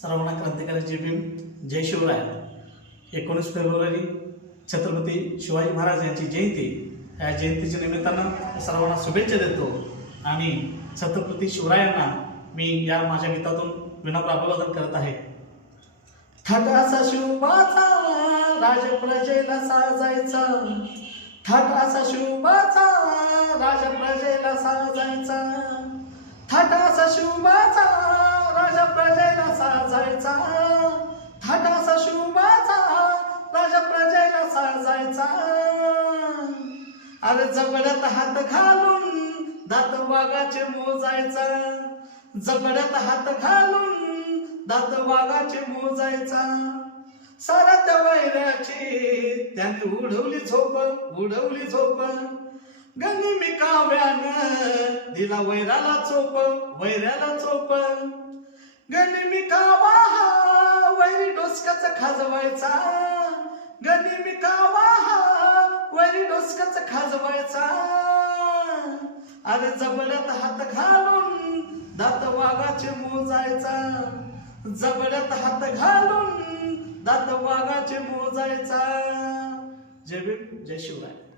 सर्वांना क्रांतिकारी जय भीम, जय शिवराय. 19 फेब्रुवारी छत्रपती शिवाजी महाराज यांची जयंती. या जयंतीच्या निमित्तानं सर्वांना शुभेच्छा देतो आणि छत्रपती शिवरायांना मी या माझ्या गीतातून विनम्र अभिवादन करत आहे. थाटाचा शिवबाचा राज प्रजेला साजायचा, थाटाचा शिवबाचा राज प्रजेला साजायचा, थाटाचा शिवबाचा राजा प्रजेला साजायचा, थाटाचा शिवबाचा राजा प्रजेला साजायचा. अरे जबड्यात हात घालून दात वाघाचे मोजायचा, जबड्यात हात घालून दात वाघाचे मोजायचा. सारा त्या वैऱ्याची त्याने उडवली झोप, उडवली झोप. गनिमी काव्यानं दिला वैराला चोप, वैऱ्याला चोप. गनिमी कावा हा वैरी डोसकाच खाजवायचा, गनिमी कावा हा वैरी डोसकाच खाजवायचा. अरे जबड्यात हात घालून दात वाघाचे मोजायचा, जबड्यात हात घालून दात वाघाचे मोजायचा. जय भीम, जय शिवराय.